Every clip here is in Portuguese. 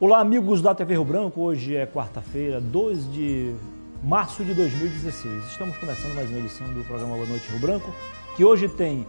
Olá, amigos da TV Rio Branco. Hoje é quarta-feira, 2 de março de 2016. Estamos começando mais uma edição do programa Boa Noite Rio Branco, que hoje tem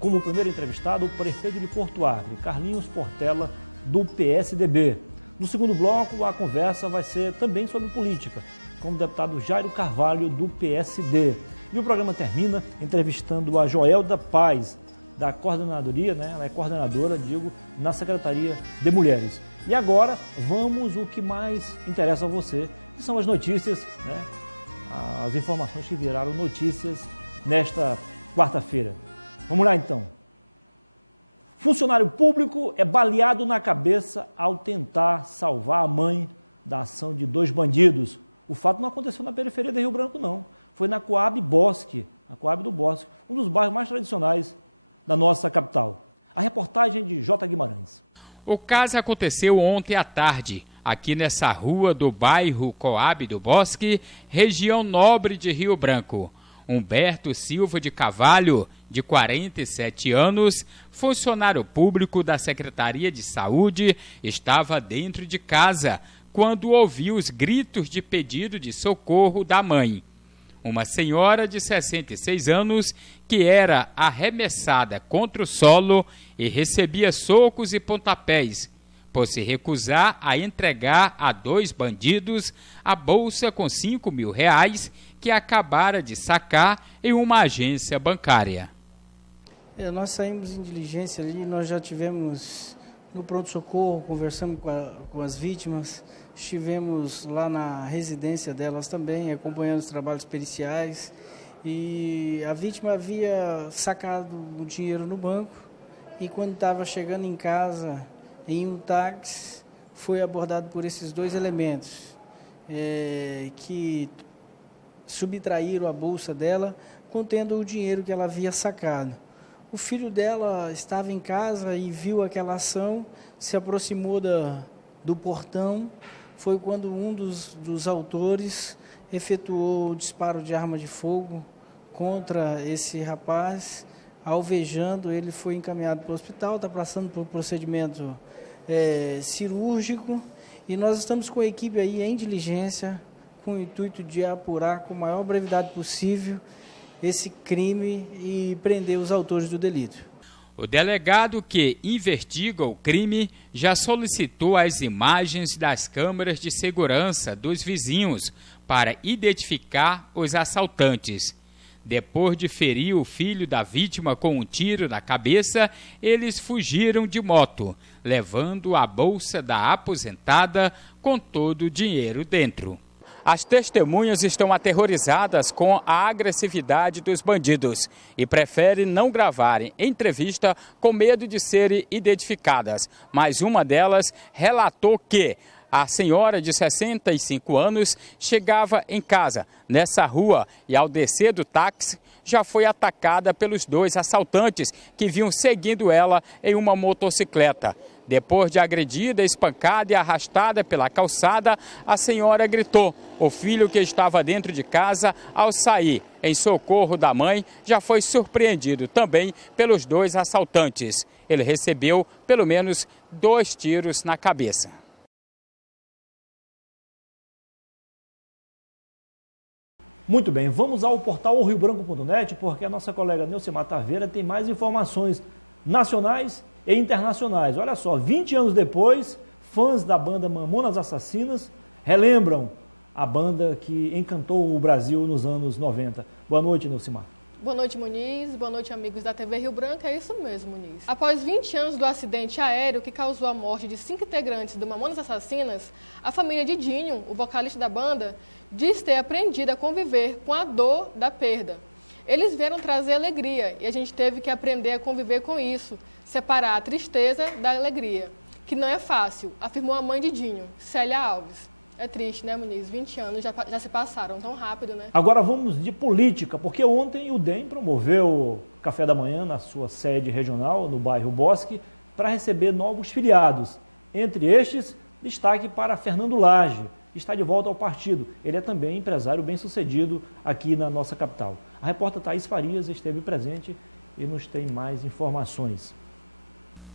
como primeiro entrevistado o prefeito de Porto Alegre, Carlinhos Portela, do PSDB. No segundo bloco, a conversa vai ser também sobre política, com o deputado Jairo Carvalho, do PSD. E o programa termina entrevistando a Joelda Paz, da coordenadoria, ela é coordenadora, na Secretaria de Mulheres. E agora, vamos o que mais interessa a você, que são as notícias, as informações que viraram notícias nesta quarta-feira. Vamos lá, então. Funcionário público é baleado na cabeça ao tentar salvar a mãe da ação de 2 bandidos. O fato não aconteceu na periferia de Rio Branco, não. Foi na Coab Bosque, um dos bairros mais tradicionais da nossa capital. A reportagem de J. Guimarães. O caso aconteceu ontem à tarde, aqui nessa rua do bairro Coab do Bosque, região nobre de Rio Branco. Humberto Silva de Carvalho, de 47 anos, funcionário público da Secretaria de Saúde, estava dentro de casa quando ouviu os gritos de pedido de socorro da mãe. Uma senhora de 66 anos que era arremessada contra o solo e recebia socos e pontapés por se recusar a entregar a 2 bandidos a bolsa com R$5.000 que acabara de sacar em uma agência bancária. Nós saímos em diligência ali, nós já tivemos no pronto-socorro, conversamos com as vítimas, estivemos lá na residência delas também, acompanhando os trabalhos periciais, e a vítima havia sacado o dinheiro no banco e quando estava chegando em casa, em um táxi, foi abordado por esses 2 elementos que subtraíram a bolsa dela, contendo o dinheiro que ela havia sacado. O filho dela estava em casa e viu aquela ação, se aproximou do portão. Foi quando um dos autores efetuou o disparo de arma de fogo contra esse rapaz. Alvejando, ele foi encaminhado para o hospital, está passando por procedimento cirúrgico. E nós estamos com a equipe aí em diligência, com o intuito de apurar com a maior brevidade possível esse crime e prender os autores do delito. O delegado que investiga o crime já solicitou as imagens das câmeras de segurança dos vizinhos para identificar os assaltantes. Depois de ferir o filho da vítima com um tiro na cabeça, eles fugiram de moto, levando a bolsa da aposentada com todo o dinheiro dentro. As testemunhas estão aterrorizadas com a agressividade dos bandidos e preferem não gravarem entrevista com medo de serem identificadas. Mas uma delas relatou que a senhora de 65 anos chegava em casa nessa rua e ao descer do táxi já foi atacada pelos 2 assaltantes que vinham seguindo ela em uma motocicleta. Depois de agredida, espancada e arrastada pela calçada, a senhora gritou. O filho que estava dentro de casa, ao sair em socorro da mãe, já foi surpreendido também pelos 2 assaltantes. Ele recebeu pelo menos 2 tiros na cabeça. Muito bem, vamos ao portal riobranco.net, porque a nossa colega Neucimar Taveira tem mais informações nacionais e internacionais. Olha só, 20 anos depois, fãs da banda Mamonas Assassinas relembram a banda que encantou o Brasil nos anos 90. Boa noite, Neucimar. Boa noite, Muniz. Boa noite, amigos da TV Rio Branco. É isso mesmo, Muniz. Após 20 anos do acidente aéreo que causou a morte de 5 integrantes do Mamonas Assassinas, a família de Dinho, o vocalista da banda, diz ter aprendido a conviver com a dor da perda. Eles vieram trazer alegria e a gente teve que aprender a conviver com isso, separar a tristeza da alegria, que não é fácil, afirmou a mãe de Dinho, Célia Alves. É triste, né, Muniz? 20 anos já se passaram tão rápido, né? Agora vamos de política, porque ontem o DEM promoveu o café da manhã na sua sede regional, no bairro Bosque, para receber novos filiados. Entre estes, destaque para Fernando Lage, que está de volta ao partido. Ele é também empresário bem-sucedido aqui na nossa capital. A repórter Thaís Farias esteve presente e nos tem mais informações.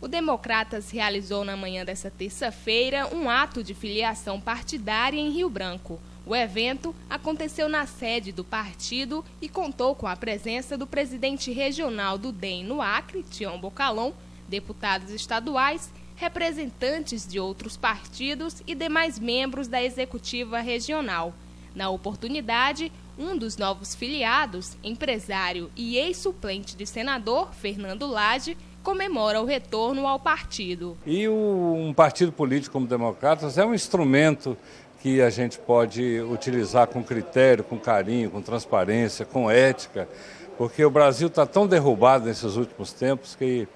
O Democratas realizou na manhã desta terça-feira um ato de filiação partidária em Rio Branco. O evento aconteceu na sede do partido e contou com a presença do presidente regional do DEM no Acre, Tião Bocalon, deputados estaduais, representantes de outros partidos e demais membros da executiva regional. Na oportunidade, um dos novos filiados, empresário e ex-suplente de senador, Fernando Lage, comemora o retorno ao partido. E um partido político como Democratas é um instrumento que a gente pode utilizar com critério, com carinho, com transparência, com ética, porque o Brasil está tão derrubado nesses últimos tempos que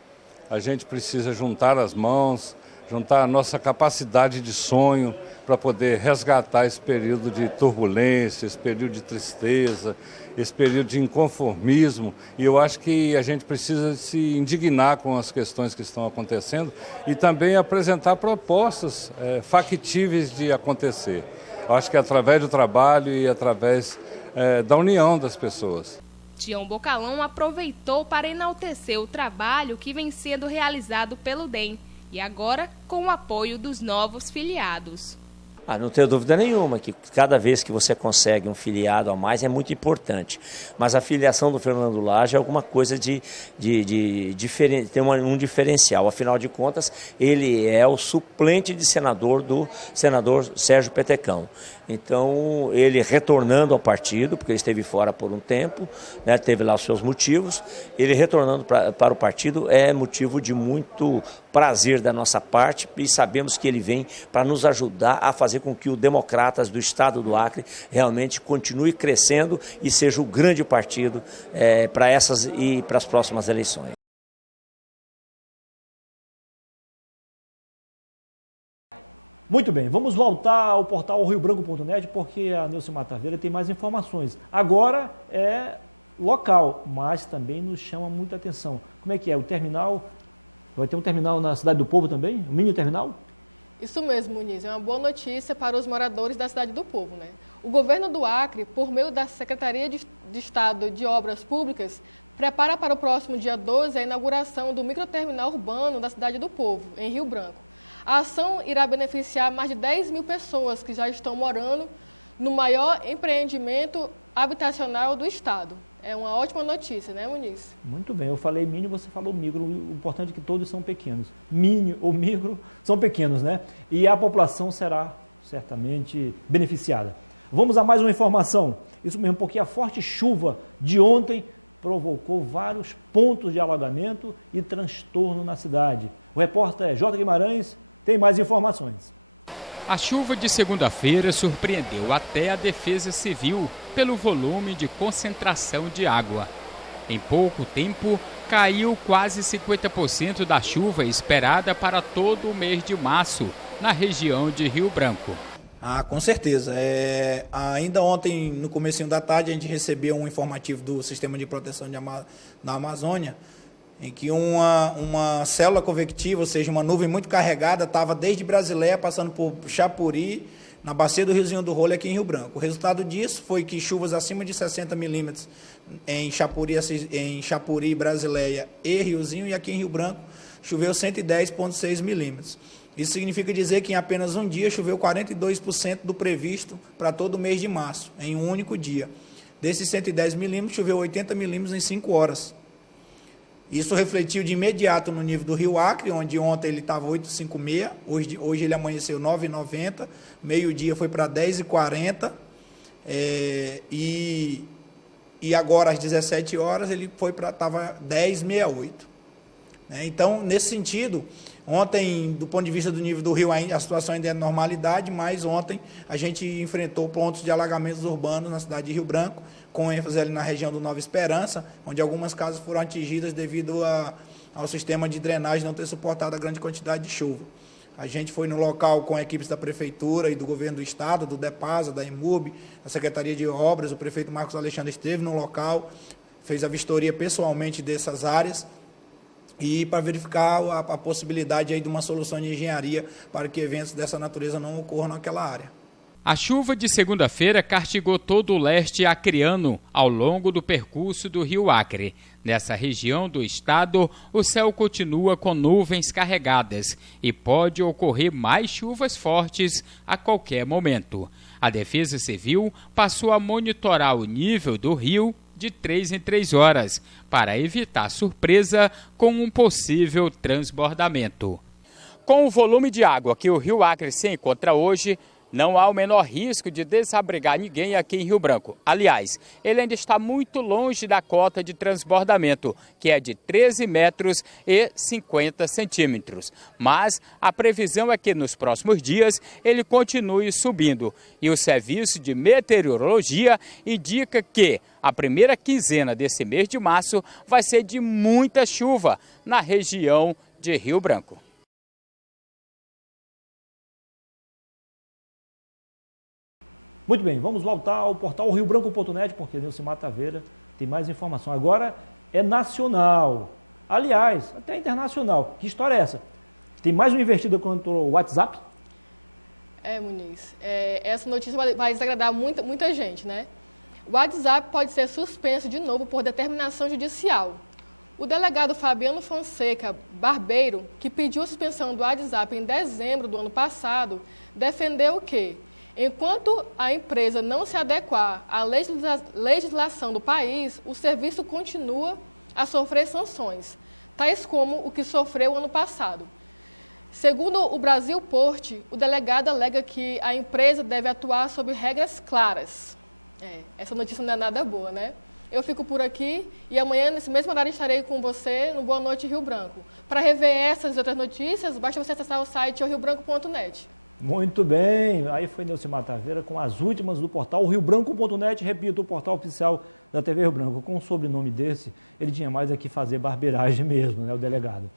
a gente precisa juntar as mãos, juntar a nossa capacidade de sonho para poder resgatar esse período de turbulência, esse período de tristeza, esse período de inconformismo. E eu acho que a gente precisa se indignar com as questões que estão acontecendo e também apresentar propostas factíveis de acontecer. Eu acho que é através do trabalho e através da união das pessoas. Tião Bocalon aproveitou para enaltecer o trabalho que vem sendo realizado pelo DEM e agora com o apoio dos novos filiados. Não tenho dúvida nenhuma que cada vez que você consegue um filiado a mais é muito importante. Mas a filiação do Fernando Lage é alguma coisa de diferente, tem um diferencial. Afinal de contas, ele é o suplente de senador do senador Sérgio Petecão. Então, ele retornando ao partido, porque ele esteve fora por um tempo, né, teve lá os seus motivos, ele retornando para o partido é motivo de muito prazer da nossa parte e sabemos que ele vem para nos ajudar a fazer com que o Democratas do Estado do Acre realmente continue crescendo e seja o grande partido para essas e para as próximas eleições. Muito bem, vamos voltar ao portal riobranco.net porque a Nilce Taveira tem mais informações. Agora é local, mas também nos chama muita atenção. Como é que é? O terminal, vai ter um terminal na Cidade do Povo também? Um mini terminal? Isso mesmo, Muniz. É uma boa notícia para os moradores da Cidade do Povo, né? O governo do Acre, por meio da Secretaria de Estado de Obras Públicas, prepara para o próximo dia 12 a inauguração do microterminal urbano da Cidade do Povo, em Rio Branco. A ação irá beneficiar mais de 10 mil pessoas que já estão morando no maior empreendimento habitacional do estado. É uma ótima notícia, né, Muniz? Muito bem, eu falei mini, você falou micro. O importante é que todos são pequenos. Mini ou micro são pequenos, né? E a população será certamente beneficiada. Vamos a mais uma informação. Isso mesmo, porque a forte chuva de ontem provocou vários pontos de alagamento e transtorno na cidade. O repórter J. Guimarães tem mais informações. A chuva de segunda-feira surpreendeu até a Defesa Civil pelo volume de concentração de água. Em pouco tempo, caiu quase 50% da chuva esperada para todo o mês de março, na região de Rio Branco. Com certeza. Ainda ontem, no comecinho da tarde, a gente recebeu um informativo do Sistema de Proteção da Amazônia, em que uma célula convectiva, ou seja, uma nuvem muito carregada, estava desde Brasileia, passando por Chapuri, na bacia do Riozinho do Rolo, aqui em Rio Branco. O resultado disso foi que chuvas acima de 60 milímetros em Chapuri, Brasileia e Riozinho, e aqui em Rio Branco choveu 110,6 milímetros. Isso significa dizer que em apenas um dia choveu 42% do previsto para todo o mês de março, em um único dia. Desses 110 milímetros, choveu 80 milímetros em 5 horas. Isso refletiu de imediato no nível do Rio Acre, onde ontem ele estava 8,56, hoje ele amanheceu 9,90, meio-dia foi para 10,40, e agora às 17 horas ele estava 10,68. Então, nesse sentido, ontem, do ponto de vista do nível do rio, a situação ainda é normalidade, mas ontem a gente enfrentou pontos de alagamentos urbanos na cidade de Rio Branco, com ênfase ali na região do Nova Esperança, onde algumas casas foram atingidas devido ao sistema de drenagem não ter suportado a grande quantidade de chuva. A gente foi no local com equipes da Prefeitura e do Governo do Estado, do DEPASA, da EMUB, da Secretaria de Obras, o prefeito Marcos Alexandre esteve no local, fez a vistoria pessoalmente dessas áreas, e para verificar a possibilidade aí de uma solução de engenharia para que eventos dessa natureza não ocorram naquela área. A chuva de segunda-feira castigou todo o leste acreano ao longo do percurso do Rio Acre. Nessa região do estado, o céu continua com nuvens carregadas e pode ocorrer mais chuvas fortes a qualquer momento. A Defesa Civil passou a monitorar o nível do rio de 3 em 3 horas para evitar surpresa com um possível transbordamento. Com o volume de água que o Rio Acre se encontra hoje, não há o menor risco de desabrigar ninguém aqui em Rio Branco. Aliás, ele ainda está muito longe da cota de transbordamento, que é de 13 metros e 50 centímetros. Mas a previsão é que nos próximos dias ele continue subindo. E o Serviço de Meteorologia indica que a primeira quinzena desse mês de março vai ser de muita chuva na região de Rio Branco. Muito bem, vamos voltar ao portal riobranco.net, porque Nilcimar Taveira tem mais informação. Agora é nacional, aliás, até internacional. Que história é essa? Tem mais uma investida contra o WhatsApp? Muniz, essa notícia vai desagradar muita gente, né? O WhatsApp pode ser suspenso de novo por determinação judicial. O delegado Fabiano Fonseca Barbeiro, que pediu a suspensão do WhatsApp em dezembro do ano passado, defendeu que, enquanto a empresa não se adequar à legislação do país, o serviço continua a sofrer sanções, tais como o que sofreu ano passado. Segundo o Brasil Port, o delegado alega que a empresa deve atuar sob regras claras. Essa notícia não é nada boa, né? Eu fico por aqui e amanhã, nesse mesmo horário, estarei com você no Boa Noite Rio Branco. Para rever essas e outras notícias, basta você acessar o site riobranco.net. Muito bem, aí foi Nilcimar Taveira com as últimas do portal riobranco.net, repito, o portal oficial da TV Rio Branco. Com um sobrenome desse, ele tinha mais aqui fazer barbeiragem mesmo, né, o delegado.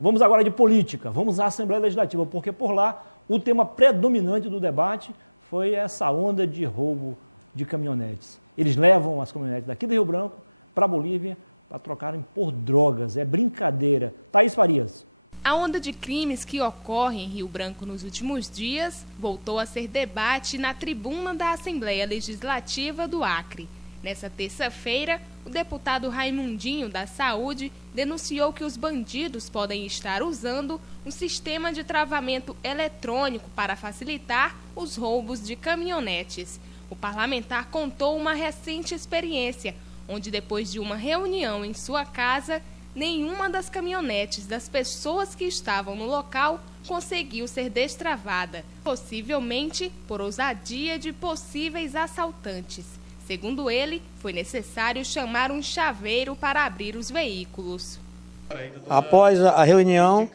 Vamos agora de política, vamos à Assembleia Legislativa, porque por lá o tema predominante do debate foi essa onda de roubo de caminhonetes. Eles levam as caminhonetes daqui do Rio Branco para a Bolívia para trocarem por drogas, é brincadeira. Thaís Farias. A onda de crimes que ocorre em Rio Branco nos últimos dias voltou a ser debate na tribuna da Assembleia Legislativa do Acre. Nessa terça-feira, o deputado Raimundinho da Saúde denunciou que os bandidos podem estar usando um sistema de travamento eletrônico para facilitar os roubos de caminhonetes. O parlamentar contou uma recente experiência, onde depois de uma reunião em sua casa, nenhuma das caminhonetes das pessoas que estavam no local conseguiu ser destravada, possivelmente por ousadia de possíveis assaltantes. Segundo ele, foi necessário chamar um chaveiro para abrir os veículos. Após a reunião,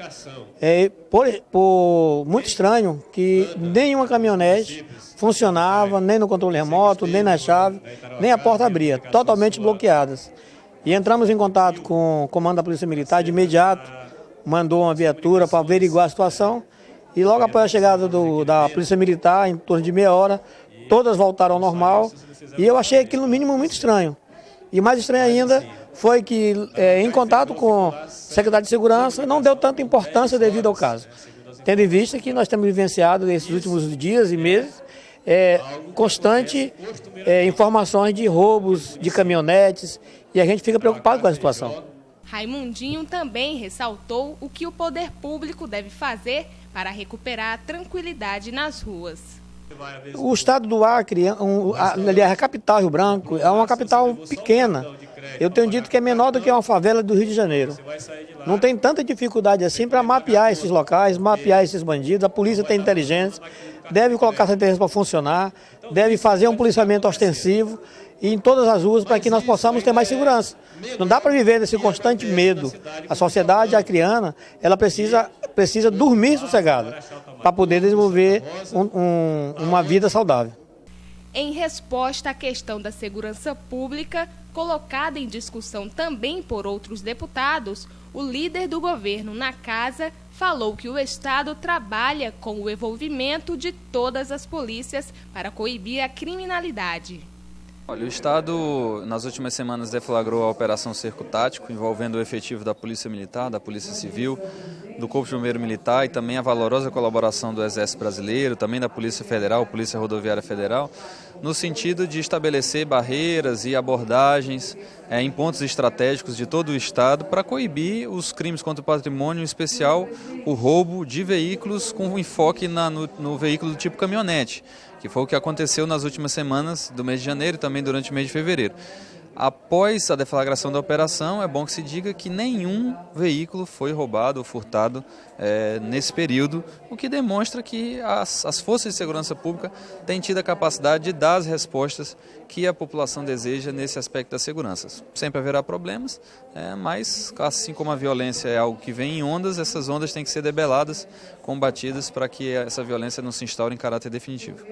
muito estranho que nenhuma caminhonete funcionava, nem no controle remoto, nem na chave, nem a porta abria, totalmente bloqueadas. E entramos em contato com o comando da Polícia Militar de imediato, mandou uma viatura para averiguar a situação e logo após a chegada da Polícia Militar, em torno de meia hora, todas voltaram ao normal e eu achei aquilo no mínimo muito estranho. E mais estranho ainda foi que, em contato com o secretário de Segurança, não deu tanta importância devido ao caso. Tendo em vista que nós temos vivenciado nesses últimos dias e meses constante informações de roubos de caminhonetes e a gente fica preocupado com a situação. Raimundinho também ressaltou o que o poder público deve fazer para recuperar a tranquilidade nas ruas. O estado do Acre, aliás, a capital Rio Branco, é uma capital pequena. Eu tenho dito que é menor do que uma favela do Rio de Janeiro. Não tem tanta dificuldade assim para mapear esses locais, mapear esses bandidos. A polícia tem inteligência, deve colocar essa inteligência para funcionar, deve fazer um policiamento ostensivo e em todas as ruas para que nós possamos ter mais segurança. Não dá para viver nesse constante medo. A sociedade acriana, ela precisa dormir sossegada para poder desenvolver uma vida saudável. Em resposta à questão da segurança pública, colocada em discussão também por outros deputados, o líder do governo na casa falou que o Estado trabalha com o envolvimento de todas as polícias para coibir a criminalidade. Olha, o Estado, nas últimas semanas, deflagrou a Operação Cerco Tático, envolvendo o efetivo da Polícia Militar, da Polícia Civil, do Corpo de Bombeiro Militar e também a valorosa colaboração do Exército Brasileiro, também da Polícia Federal, Polícia Rodoviária Federal, no sentido de estabelecer barreiras e abordagens em pontos estratégicos de todo o Estado para coibir os crimes contra o patrimônio, em especial o roubo de veículos com enfoque no veículo do tipo caminhonete, que foi o que aconteceu nas últimas semanas do mês de janeiro e também durante o mês de fevereiro. Após a deflagração da operação, é bom que se diga que nenhum veículo foi roubado ou furtado nesse período, o que demonstra que as forças de segurança pública têm tido a capacidade de dar as respostas que a população deseja nesse aspecto da segurança. Sempre haverá problemas, mas assim como a violência é algo que vem em ondas, essas ondas têm que ser debeladas, combatidas para que essa violência não se instaure em caráter definitivo.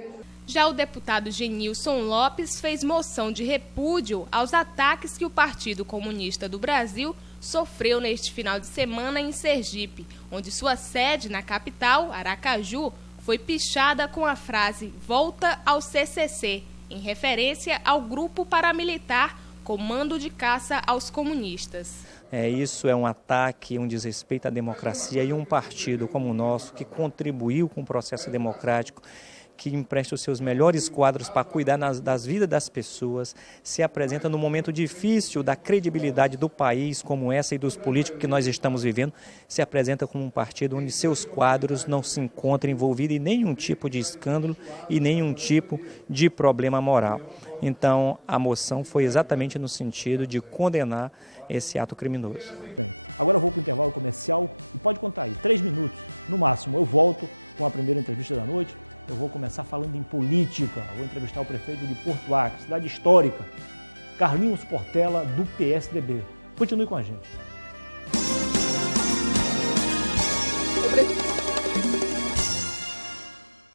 Já o deputado Genilson Lopes fez moção de repúdio aos ataques que o Partido Comunista do Brasil sofreu neste final de semana em Sergipe, onde sua sede na capital, Aracaju, foi pichada com a frase "Volta ao CCC", em referência ao grupo paramilitar Comando de Caça aos Comunistas. Isso é um ataque, um desrespeito à democracia, e um partido como o nosso, que contribuiu com o processo democrático, que empresta os seus melhores quadros para cuidar das vidas das pessoas, se apresenta num momento difícil da credibilidade do país como essa e dos políticos que nós estamos vivendo, se apresenta como um partido onde seus quadros não se encontram envolvidos em nenhum tipo de escândalo e nenhum tipo de problema moral. Então, a moção foi exatamente no sentido de condenar esse ato criminoso. Bem, agora eu vou para o intervalo comercial e pode contar aí, 3 minutos no máximo. Eu volto com a primeira entrevista da noite. Eu vou começar falando em política. Vou entrevistar o prefeito de Porto Acre, cidade histórica, Carlinhos Portela, do PSDB. Continue com a gente.